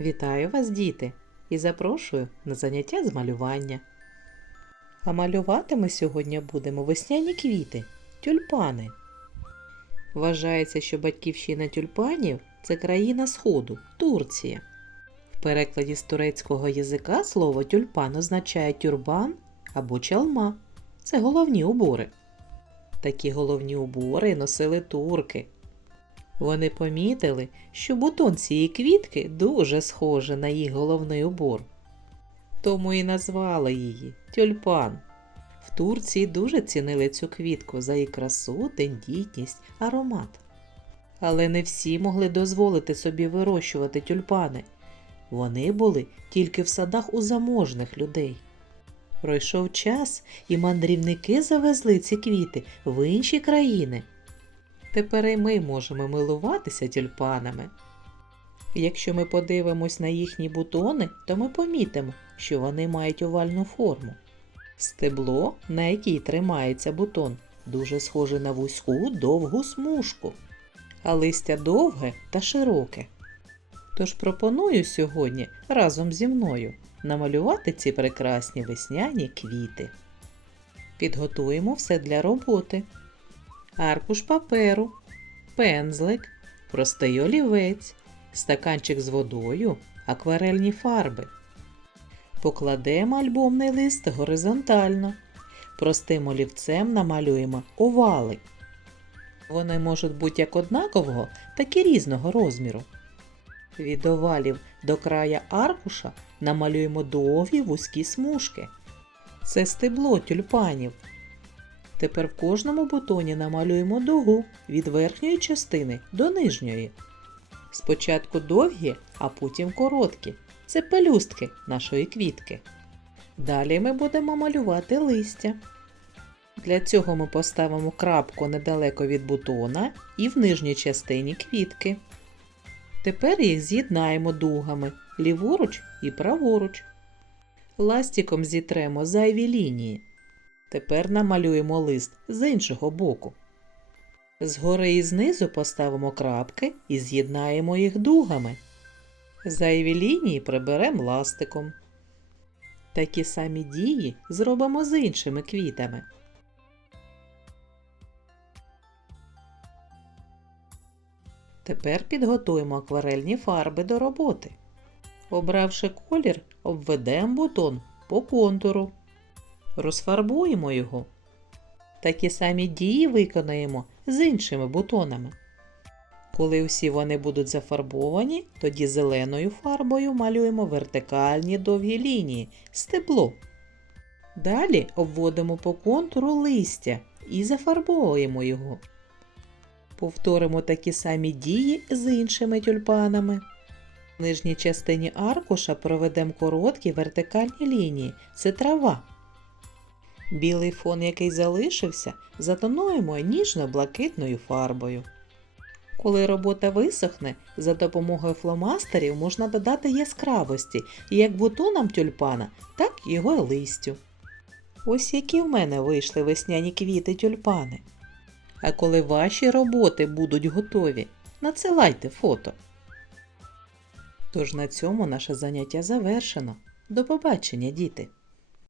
Вітаю вас, діти, і запрошую на заняття з малювання. А малювати ми сьогодні будемо весняні квіти, тюльпани. Вважається, що батьківщина тюльпанів це країна Сходу, Турція. В перекладі з турецького язика слово тюльпан означає тюрбан або чалма. Це головні убори. Такі головні убори носили турки. Вони помітили, що бутон цієї квітки дуже схожий на їх головний убор. Тому і назвали її тюльпан. В Турції дуже цінили цю квітку за її красу, тендітність, аромат. Але не всі могли дозволити собі вирощувати тюльпани. Вони були тільки в садах у заможних людей. Пройшов час, і мандрівники завезли ці квіти в інші країни. Тепер і ми можемо милуватися тюльпанами. Якщо ми подивимось на їхні бутони, то ми помітимо, що вони мають овальну форму. Стебло, на якій тримається бутон, дуже схоже на вузьку довгу смужку, а листя довге та широке. Тож пропоную сьогодні разом зі мною намалювати ці прекрасні весняні квіти. Підготуємо все для роботи аркуш паперу, пензлик, простий олівець, стаканчик з водою, акварельні фарби. Покладемо альбомний лист горизонтально. Простим олівцем намалюємо овали. Вони можуть бути як однакового, так і різного розміру. Від овалів до края аркуша намалюємо довгі вузькі смужки. Це стебло тюльпанів. Тепер в кожному бутоні намалюємо дугу від верхньої частини до нижньої. Спочатку довгі, а потім короткі. Це пелюстки нашої квітки. Далі ми будемо малювати листя. Для цього ми поставимо крапку недалеко від бутона і в нижній частині квітки. Тепер їх з'єднаємо дугами ліворуч і праворуч. Ластиком зітремо зайві лінії. Тепер намалюємо лист з іншого боку. Згори і знизу поставимо крапки і з'єднаємо їх дугами. Зайві лінії приберемо ластиком. Такі самі дії зробимо з іншими квітами. Тепер підготуємо акварельні фарби до роботи. Обравши колір, обведемо бутон по контуру. Розфарбуємо його. Такі самі дії виконаємо з іншими бутонами. Коли всі вони будуть зафарбовані, тоді зеленою фарбою малюємо вертикальні довгі лінії, стебло. Далі обводимо по контуру листя і зафарбовуємо його. Повторимо такі самі дії з іншими тюльпанами. В нижній частині аркуша проведемо короткі вертикальні лінії це трава. Білий фон, який залишився, затонуємо ніжно-блакитною фарбою. Коли робота висохне, за допомогою фломастерів можна додати яскравості як бутонам тюльпана, так і його листю. Ось які в мене вийшли весняні квіти тюльпани. А коли ваші роботи будуть готові, надсилайте фото. Тож на цьому наше заняття завершено. До побачення, діти!